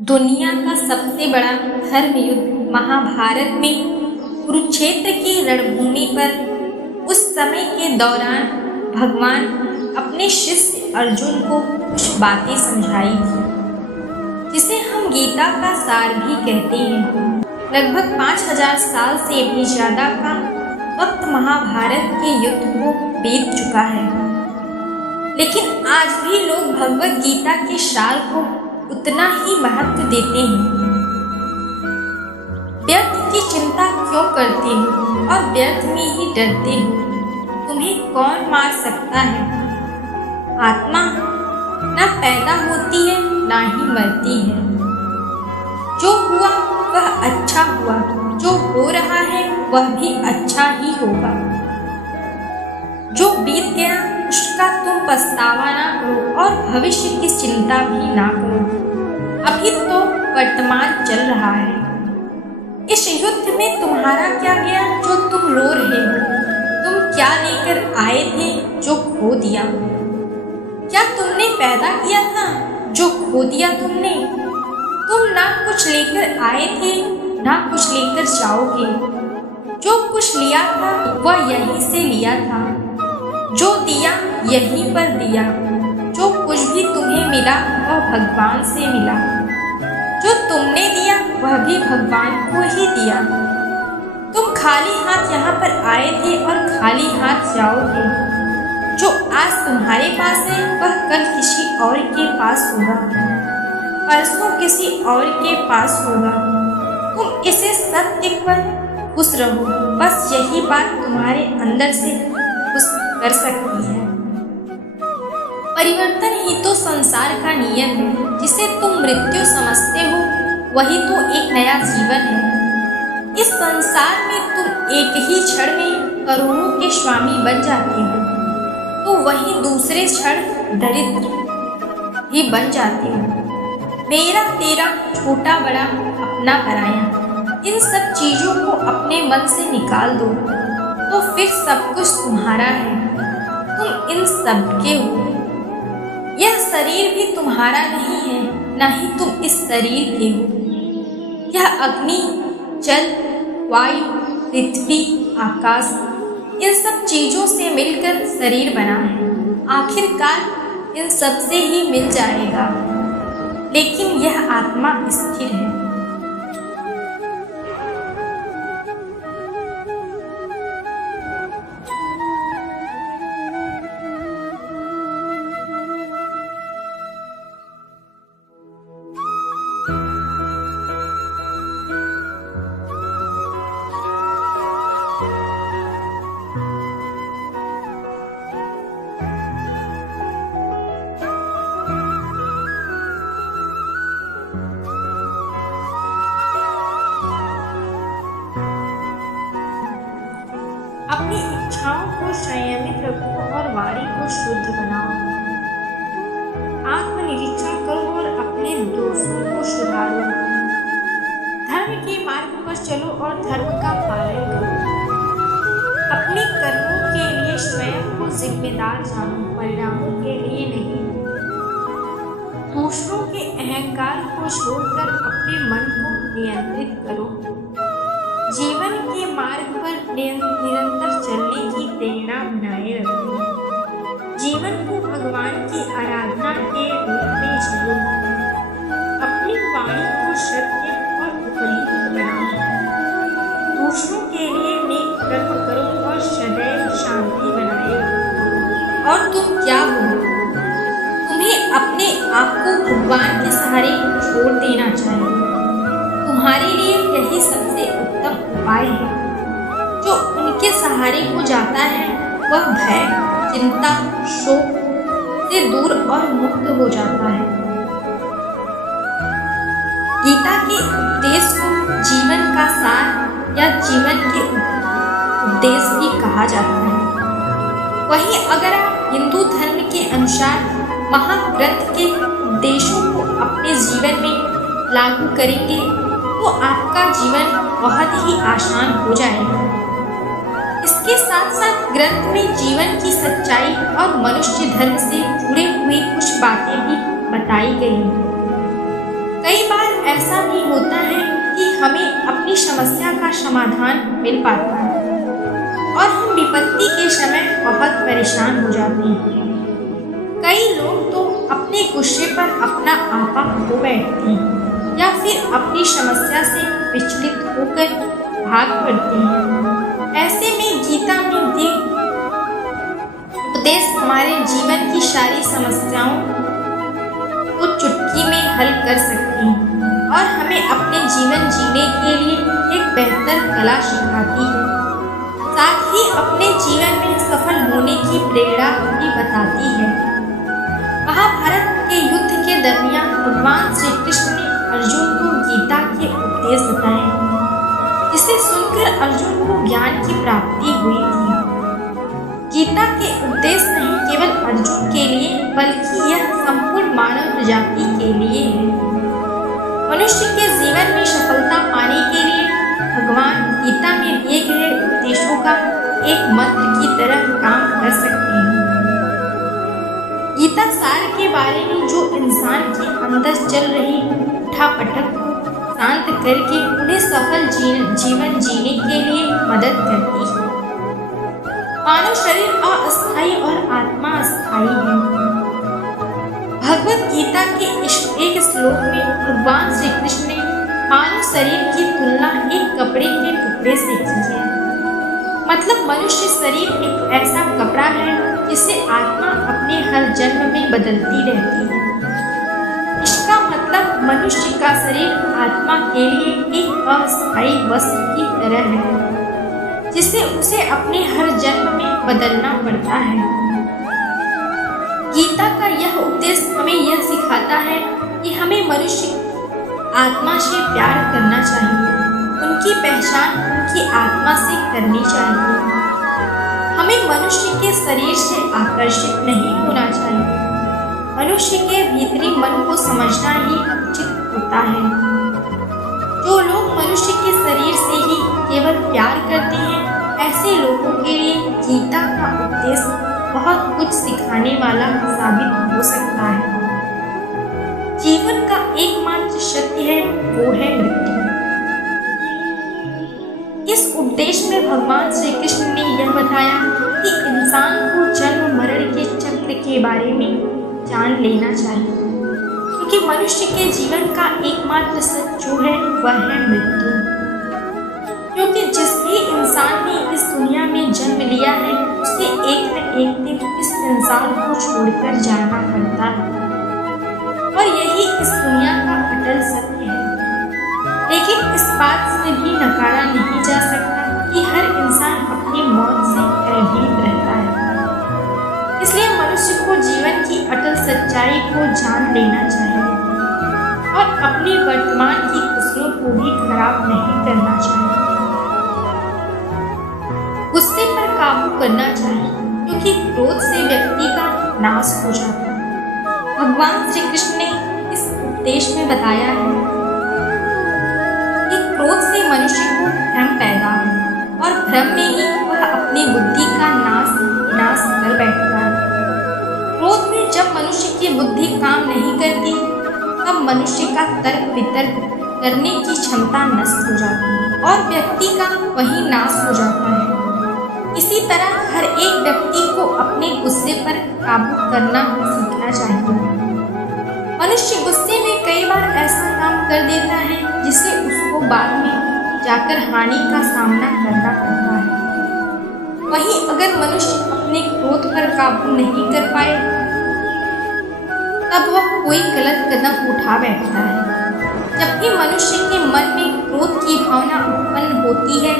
दुनिया का सबसे बड़ा धर्म युद्ध महाभारत में कुरुक्षेत्र की रणभूमि पर उस समय के दौरान भगवान अपने शिष्य अर्जुन को कुछ बातें समझाई थी, जिसे हम गीता का सार भी कहते हैं। लगभग 5000 साल से भी ज्यादा का वक्त महाभारत के युद्ध को बीत चुका है, लेकिन आज भी लोग भगवत गीता के सार को उतना ही महत्व देते हैं। व्यर्थ की चिंता क्यों करते हो और व्यर्थ में ही डरते हो? तुम्हें कौन मार सकता है? आत्मा न पैदा होती है ना ही मरती है। जो हुआ वह अच्छा हुआ, जो हो रहा है वह भी अच्छा ही होगा। जो बीत गया उसका तुम पछतावा ना करो और भविष्य की चिंता भी ना करो। अभी तो वर्तमान चल रहा है। इस युद्ध में तुम्हारा क्या गया जो तुम रो रहे हो? तुम क्या लेकर आए थे जो खो दिया? क्या तुमने पैदा किया था जो खो दिया तुमने? तुम ना कुछ लेकर आए थे ना कुछ लेकर जाओगे। जो कुछ लिया था वह यहीं से लिया था, जो दिया यहीं पर दिया। जो कुछ भी तुम्हें मिला वह भगवान से मिला। जो तुमने दिया वह भी भगवान को ही दिया। तुम खाली हाथ यहाँ पर आए थे और खाली हाथ जाओगे। जो आज तुम्हारे पास है वह कल किसी और के पास होगा, परसों किसी और के पास होगा। तुम इसे सत्य पर खुश रहो, बस यही बात तुम्हारे अंदर से खुश कर सकती है। परिवर्तन ही तो संसार का नियम है। जिसे तुम मृत्यु समझते हो वही तो एक नया जीवन है। इस संसार में तुम एक ही क्षण में करोड़ों के स्वामी बन जाते हो, तो वही दूसरे क्षण दरिद्र भी बन जाते हो। मेरा तेरा, छोटा बड़ा, अपना पराया, इन सब चीजों को अपने मन से निकाल दो तो फिर सब कुछ तुम्हारा है। तुम इन सब के हो। यह शरीर भी तुम्हारा नहीं है, न ही तुम इस शरीर के हो। यह अग्नि, जल, वायु, पृथ्वी, आकाश, इन सब चीजों से मिलकर शरीर बना है। आखिरकार इन सब से ही मिल जाएगा, लेकिन यह आत्मा स्थिर है। अपनी इच्छाओं को संयमित रखो और वाणी को शुद्ध बनाओ। आत्मनिरीक्षण करो और अपने दोषों को सुधारो। धर्म के मार्ग पर चलो और धर्म का पालन करो। अपने कर्मों के लिए स्वयं को जिम्मेदार जानो, परिणामों के लिए नहीं। दूसरों के अहंकार को छोड़कर अपने मन को नियंत्रित करो। जीवन के मार्ग पर निरंतर चलने की प्रेरणा बनाए रखो। जीवन को भगवान की आराधना के रूप में जियो। अपनी वाणी को सत्य और उपयुक्त बनाओ। दूसरों के लिए नेक कर्म करो और सदैव शांति बनाए रखो। और तुम क्या हो? तुम्हें अपने आप को भगवान के सहारे छोड़ देना चाहिए। तुम्हारे लिए यही सबसे उत्तम उपाय है। जो उनके सहारे हो जाता है वह भय, चिंता, शोक से दूर और मुक्त हो जाता है। गीता के उपदेश को जीवन का सार या जीवन के उपदेश भी कहा जाता है। वहीं अगर आप हिंदू धर्म के अनुसार महाग्रंथ के उपदेशों को अपने जीवन में लागू करेंगे तो आपका जीवन बहुत ही आसान हो जाएगा। इसके साथ साथ ग्रंथ में जीवन की सच्चाई और मनुष्य धर्म से जुड़े हुए कुछ बातें भी बताई गई हैं। कई बार ऐसा भी होता है कि हमें अपनी समस्या का समाधान मिल पाता है और हम विपत्ति के समय बहुत परेशान हो जाते हैं। कई लोग तो अपने गुस्से पर अपना आपा खो बैठते हैं या फिर अपनी समस्या से विचलित होकर भाग पड़ते हैं। ऐसे में गीता में दिए उपदेश हमारे जीवन की सारी समस्याओं को चुटकी में हल कर सकते हैं और हमें अपने जीवन जीने के लिए एक बेहतर कला सिखाती है, साथ ही अपने जीवन में सफल होने की प्रेरणा भी बताती है। महाभारत के युद्ध के दरमियान भगवान श्री कृष्ण ने अर्जुन को गीता के उपदेश बताए, जिसे सुनकर अर्जुन को ज्ञान की प्राप्ति हुई थी। गीता के उपदेश नहीं केवल अर्जुन के लिए बल्कि यह संपूर्ण मानव प्रजाति के लिए है। मनुष्य के जीवन में सफलता पाने के लिए भगवान गीता में दिए गए उपदेशों का एक मंत्र की तरह काम कर सकते हैं। गीता सार के बारे में जो इंसान के अंदर चल रही उठापटक को शांत करके उन्हें सफल जीवन जीने के लिए मदद करती है। मानव शरीर अस्थायी और आत्मा अस्थायी है। भगवत गीता के एक श्लोक में भगवान श्री कृष्ण ने मानव शरीर की तुलना एक कपड़े के टुकड़े से की है। मतलब मनुष्य शरीर एक ऐसा कपड़ा है जिसे आत्मा अपने हर जन्म में बदलती रहती है। इसका मतलब मनुष्य का शरीर आत्मा के लिए एक अस्थायी वस्तु की तरह है, जिसे उसे अपने हर जन्म में बदलना पड़ता है। गीता का यह उपदेश हमें यह सिखाता है कि हमें मनुष्य आत्मा से प्यार करना चाहिए, उनकी पहचान उनकी आत्मा से करनी चाहिए। हमें मनुष्य के शरीर से आकर्षित नहीं होना चाहिए। मनुष्य के भीतरी मन को समझना ही उचित होता है। जो लोग मनुष्य के शरीर से ही केवल प्यार करते हैं, ऐसे लोगों के लिए गीता का उपदेश बहुत कुछ सिखाने वाला साबित हो सकता है। जीवन का एकमात्र सत्य है वो है मृत्यु। इस उपदेश में भगवान श्री कृष्ण ने यह बताया कि इंसान को जन्म मरण के चक्र के बारे में जान लेना चाहिए, क्योंकि मनुष्य के जीवन का एकमात्र सत्य जो है वह है मृत्यु। क्योंकि जिस भी इंसान ने इस दुनिया में जन्म लिया है उसे एक न एक दिन इस संसार को छोड़कर जाना पड़ता है और यही इस दुनिया का अटल सत्य है। लेकिन इस बात से भी नकारा नहीं जा सकता कि हर इंसान अपनी मौत से भयभीत रहता है। इसलिए मनुष्य को जीवन की अटल सच्चाई को जान लेना चाहिए और अपनी वर्तमान की खुशियों को भी खराब नहीं करना चाहिए। गुस्से पर काबू करना चाहिए, क्योंकि क्रोध से व्यक्ति का नाश हो जाता है। भगवान श्री कृष्ण ने इस उपदेश में बताया है कि क्रोध से मनुष्य को भ्रम पैदा हो और भ्रम में ही वह अपनी बुद्धि का विनाश कर बैठता है। क्रोध में जब मनुष्य की बुद्धि काम नहीं करती, तब मनुष्य का तर्क वितर्क करने की क्षमता नष्ट हो जाती है और व्यक्ति का वही नाश हो जाता है। इसी तरह हर एक व्यक्ति को अपने गुस्से पर काबू करना सीखना चाहिए। मनुष्य गुस्से में कई बार ऐसा काम कर देता है जिससे उसको बाद में जाकर हानि का सामना करना पड़ता है। वहीं अगर मनुष्य अपने क्रोध पर काबू नहीं कर पाए, तब वह कोई गलत कदम उठा बैठता है। जब भी मनुष्य के मन में क्रोध की भावना उत्पन्न होती है,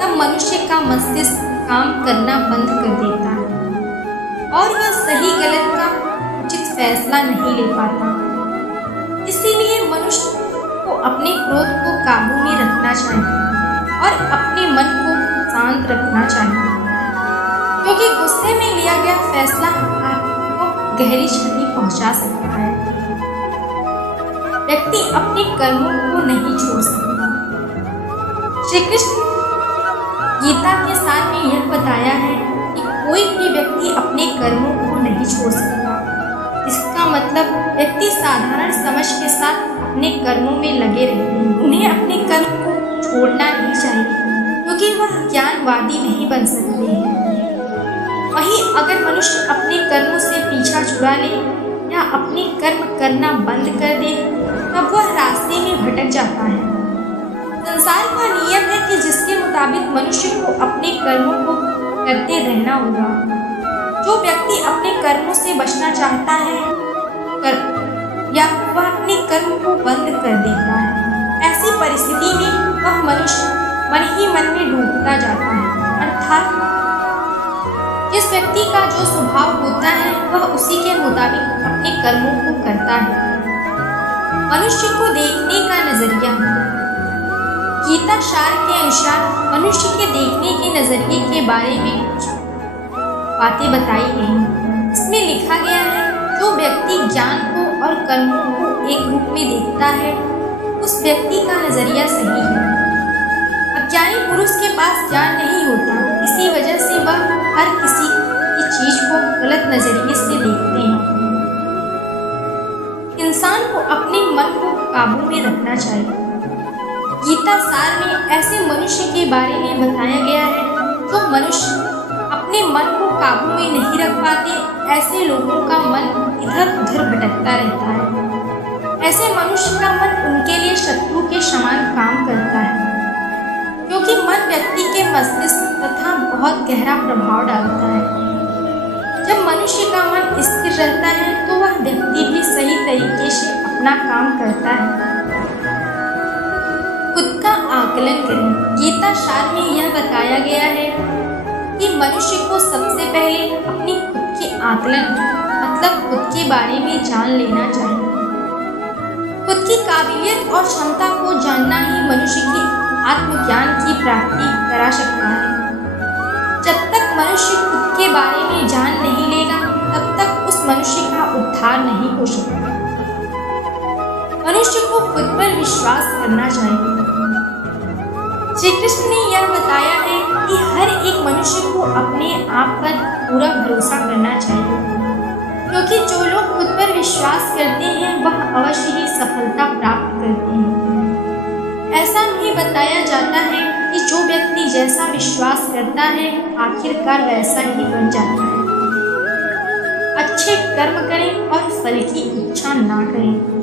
तब मनुष्य का मस्तिष्क काम करना बंद कर देता है और वह सही गलत का उचित फैसला नहीं ले पाता। इसीलिए मनुष्य को अपने क्रोध को काबू में रखना चाहिए और अपने मन को शांत रखना चाहिए, क्योंकि गुस्से में लिया गया फैसला आपको गहरी क्षति पहुंचा सकता है। व्यक्ति अपने कर्मों को नहीं छोड़ सकता। श्री कृष्ण गीता के साथ में यह बताया है कि कोई भी व्यक्ति अपने कर्मों को नहीं छोड़ सकता। इसका मतलब व्यक्ति साधारण समझ के साथ अपने कर्मों में लगे रहते हैं। उन्हें अपने कर्म को छोड़ना नहीं चाहिए, क्योंकि वह ज्ञानवादी नहीं बन सकते हैं। वहीं अगर मनुष्य अपने कर्मों से पीछा छुड़ा ले या अपने कर्म करना बंद कर दे, तब वह रास्ते में भटक जाता है। संसार का नियम है कि जिसके मुताबिक मनुष्य को अपने कर्मों को करते रहना होगा। जो व्यक्ति अपने कर्मों से बचना चाहता है या वह अपने कर्म को बंद कर देता है। ऐसी परिस्थिति में वह मनुष्य मन ही मन में डूबता जाता है। अर्थात जिस व्यक्ति का जो स्वभाव होता है वह उसी के मुताबिक अपने कर्मों को करता है। मनुष्य को देखने का नजरिया। गीता सार के अनुसार मनुष्य के देखने के नजरिए के बारे में कुछ बातें बताई गई। इसमें लिखा गया है, जो व्यक्ति ज्ञान को और कर्मों को एक रूप में देखता है उस व्यक्ति का नजरिया सही है। अज्ञानी पुरुष के पास ज्ञान नहीं होता, इसी वजह से वह हर किसी की चीज को गलत नजरिए से देखते हैं। इंसान को अपने मन को काबू में रखना चाहिए। गीता सार में ऐसे मनुष्य के बारे में बताया गया है जो मनुष्य अपने मन को काबू में नहीं रख पाते। ऐसे लोगों का मन इधर उधर भटकता रहता है। ऐसे मनुष्य का मन उनके लिए शत्रु के समान काम करता है, क्योंकि मन व्यक्ति के मस्तिष्क तथा बहुत गहरा प्रभाव डालता है। जब मनुष्य का मन स्थिर रहता है तो वह व्यक्ति भी सही तरीके से अपना काम करता है। खुद का आकलन करें। गीता सार में यह बताया गया है कि मनुष्य को सबसे पहले अपनी खुद के आकलन मतलब खुद के बारे में जान लेना चाहिए। खुद की काबिलियत और क्षमता को जानना ही मनुष्य की आत्मज्ञान की प्राप्ति करा सकता है। जब तक मनुष्य खुद के बारे में जान नहीं लेगा तब तक उस मनुष्य का उद्धार नहीं हो सकता। मनुष्य को खुद पर विश्वास करना चाहिए। श्री कृष्ण ने यह बताया है कि हर एक मनुष्य को अपने आप पर पूरा भरोसा करना चाहिए, क्योंकि जो लोग खुद पर विश्वास करते हैं वह अवश्य ही सफलता प्राप्त करते हैं। ऐसा नहीं बताया जाता है कि जो व्यक्ति जैसा विश्वास करता है आखिरकार वैसा ही बन जाता है। अच्छे कर्म करें और फल की इच्छा ना करें।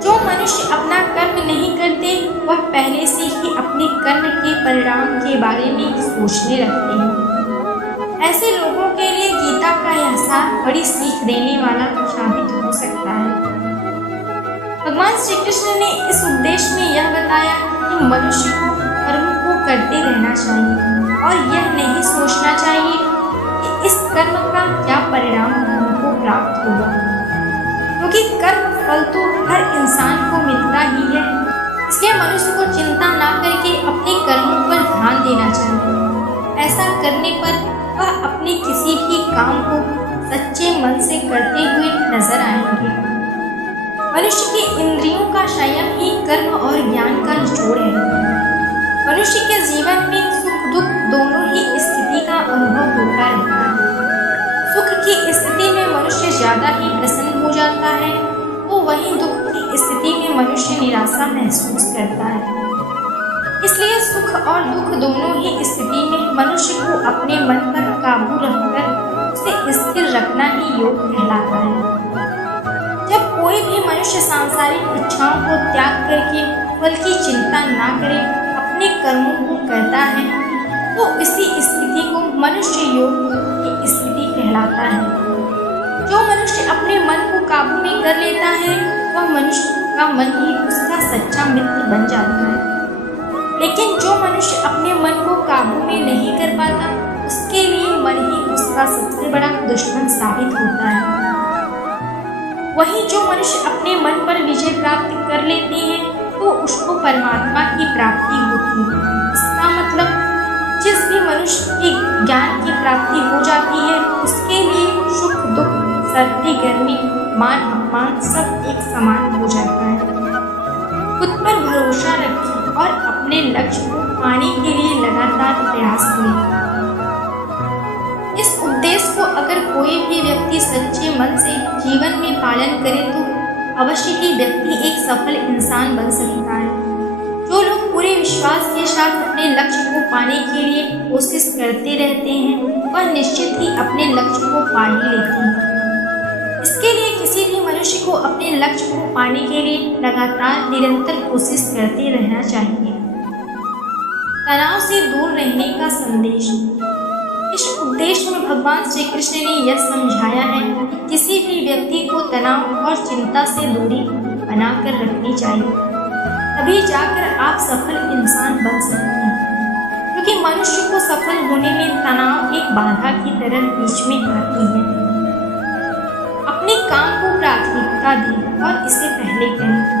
जो मनुष्य अपना कर्म नहीं करते वह पहले से ही अपने कर्म के परिणाम के बारे में सोचने लगते हैं। ऐसे लोगों के लिए गीता का यह सार बड़ी सीख देने वाला साबित हो सकता है। भगवान श्री कृष्ण ने इस उपदेश में यह बताया कि मनुष्य को कर्म को करते रहना चाहिए और यह नहीं सोचना चाहिए कि इस कर्म का क्या परिणाम उनको प्राप्त होगा, क्योंकि कर्म फल तो हर इंसान को मिलता ही है। इसलिए मनुष्य को चिंता ना करके अपने कर्मों पर ध्यान देना चाहिए। ऐसा करने पर वह अपने किसी भी काम को सच्चे मन से करते हुए नजर आएंगे। मनुष्य के इंद्रियों का संयम ही कर्म और ज्ञान का निचोड़ है। मनुष्य के जीवन में सुख दुख दोनों ही स्थिति का अनुभव होता रहता है। सुख की स्थिति में मनुष्य ज्यादा ही प्रसन्न हो जाता है, तो वहीं दुख की स्थिति में मनुष्य निराशा महसूस करता है। इसलिए सुख और दुख दोनों ही स्थिति में मनुष्य को अपने मन पर काबू रखकर उसे स्थिर रखना ही योग कहलाता है। जब कोई भी मनुष्य सांसारिक इच्छाओं को त्याग करके फल की चिंता ना करे अपने कर्मों को करता है तो इसी स्थिति को मनुष्य योग की स्थिति कहलाता है। जो मनुष्य अपने मन को काबू में कर लेता है वह मनुष्य का मन ही उसका सच्चा मित्र बन जाता है। लेकिन जो मनुष्य अपने मन को काबू में नहीं कर पाता उसके लिए मन ही उसका सबसे बड़ा दुश्मन साबित होता है। वहीं जो मनुष्य अपने मन पर विजय प्राप्त कर लेते हैं तो उसको परमात्मा की प्राप्ति होती है। इसका मतलब जिस भी मनुष्य की ज्ञान की प्राप्ति हो जाती है उसके लिए सुख दुख सर्दी गर्मी मान अपमान सब एक समान हो जाता है। खुद पर भरोसा रखें और अपने लक्ष्य को पाने के लिए लगातार प्रयास करें। इस उपदेश को अगर कोई भी व्यक्ति सच्चे मन से जीवन में पालन करे तो अवश्य ही व्यक्ति एक सफल इंसान बन सकता है। जो लोग पूरे विश्वास के साथ अपने लक्ष्य को पाने के लिए कोशिश करते रहते हैं वह निश्चित ही अपने लक्ष्य को पा ही लेते हैं। इसके लिए किसी भी मनुष्य को अपने लक्ष्य को पाने के लिए लगातार निरंतर कोशिश करते रहना चाहिए। तनाव से दूर रहने का संदेश। इस उपदेश में भगवान श्री कृष्ण ने यह समझाया है कि किसी भी व्यक्ति को तनाव और चिंता से दूरी बनाकर रखनी चाहिए, तभी जाकर आप सफल इंसान बन सकते हैं। क्योंकि मनुष्य को सफल होने में तनाव एक बाधा की तरह बीच में आती है। अपने काम को प्राथमिकता दें और इसे पहले करें।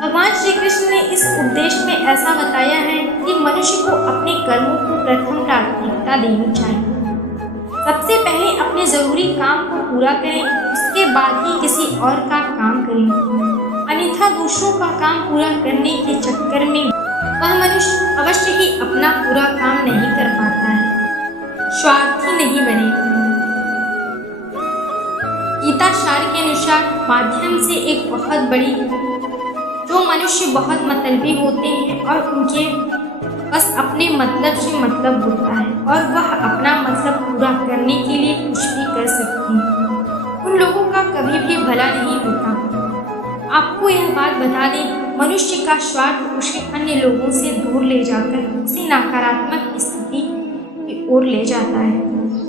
भगवान श्री कृष्ण ने इस उपदेश में ऐसा बताया है कि मनुष्य को अपने कर्मों को प्रथम प्राथमिकता देनी चाहिए। सबसे पहले अपने जरूरी काम को पूरा करें, उसके बाद ही किसी और का काम करें। अन्यथा दूसरों का काम पूरा करने के चक्कर में वह मनुष्य अवश्य ही अपना पूरा काम नहीं कर पाता है, स्वार्थी नहीं बनेगा। गीता सार के अनुसार माध्यम से एक बहुत बड़ी जो मनुष्य बहुत मतलबी होते हैं और उनके बस अपने मतलब से मतलब होता है और वह अपना मतलब पूरा करने के लिए कुछ भी कर सकते हैं, उन लोगों का कभी भी भला नहीं होता। आपको यह बात बता दें, मनुष्य का स्वार्थ उसे अन्य लोगों से दूर ले जाकर उसी नकारात्मक स्थिति की ओर ले जाता है,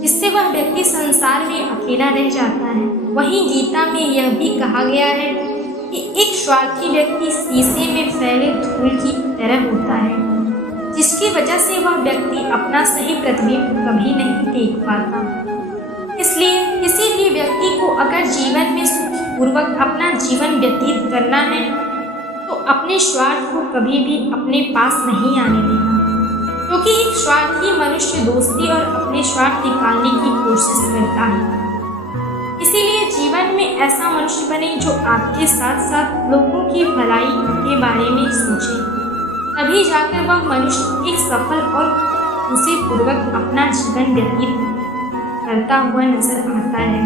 जिससे वह व्यक्ति संसार में अकेला रह जाता है। वहीं गीता में यह भी कहा गया है कि एक स्वार्थी व्यक्ति शीशे में फैले धूल की तरह होता है, जिसकी वजह से वह व्यक्ति अपना सही प्रतिबिंब कभी नहीं देख पाता। इसलिए किसी भी व्यक्ति को अगर जीवन में सुखपूर्वक अपना जीवन व्यतीत करना है तो अपने स्वार्थ को कभी भी अपने पास नहीं आने देना, क्योंकि एक स्वार्थी मनुष्य दोस्ती और अपने स्वार्थ निकालने की कोशिश करता है। इसीलिए जीवन में ऐसा मनुष्य बने जो आपके साथ साथ लोगों की भलाई के बारे में सोचे, तभी जाकर वह मनुष्य एक सफल और खुशीपूर्वक अपना जीवन व्यतीत करता हुआ नजर आता है।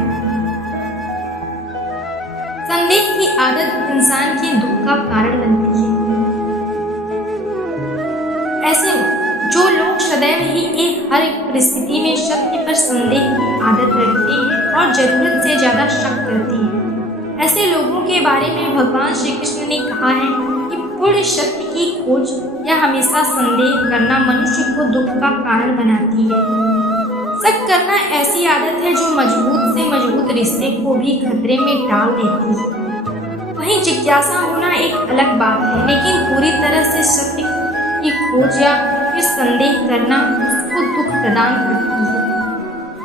संदेह की आदत इंसान के दुख का कारण बनती है। ऐसे जो लोग सदैव ही एक हर एक परिस्थिति में सत्य पर संदेह की आदत रखते हैं और जरूरत से ज्यादा शक करते हैं, ऐसे लोगों के बारे में भगवान श्री कृष्ण ने कहा है कि पूर्ण सत्य की खोज या हमेशा संदेह करना मनुष्य को दुख का कारण बनाती है। शक करना ऐसी आदत है जो मजबूत से मजबूत रिश्ते को भी खतरे में डाल देती है। वहीं जिज्ञासा होना एक अलग बात है, लेकिन पूरी तरह से सत्य की खोज या फिर संदेह करना उसको दुख प्रदान करती है।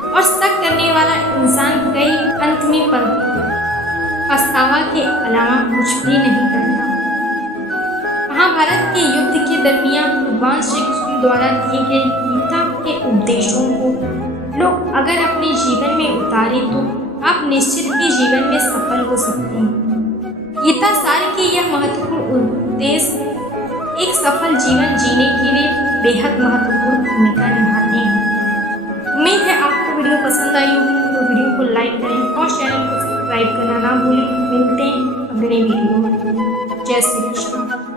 और शक करने वाला इंसान कई अंत में पछतावा के अलावा कुछ भी नहीं करता। महाभारत के युद्ध के दरमियान भगवान श्री कृष्ण द्वारा दिए गए गीता के उपदेशों को लोग अगर अपने जीवन में उतारे तो आप निश्चित ही जीवन में सफल हो सकते हैं। गीता सार के यह महत्वपूर्ण उपदेश एक सफल जीवन जीने के लिए बेहद महत्वपूर्ण भूमिका निभाते हैं। उम्मीद है आपको वीडियो पसंद आई होगी, तो वीडियो को लाइक करें और चैनल को सब्सक्राइब करना ना भूलें। मिलते हैं अगले वीडियो में। जय श्री कृष्ण।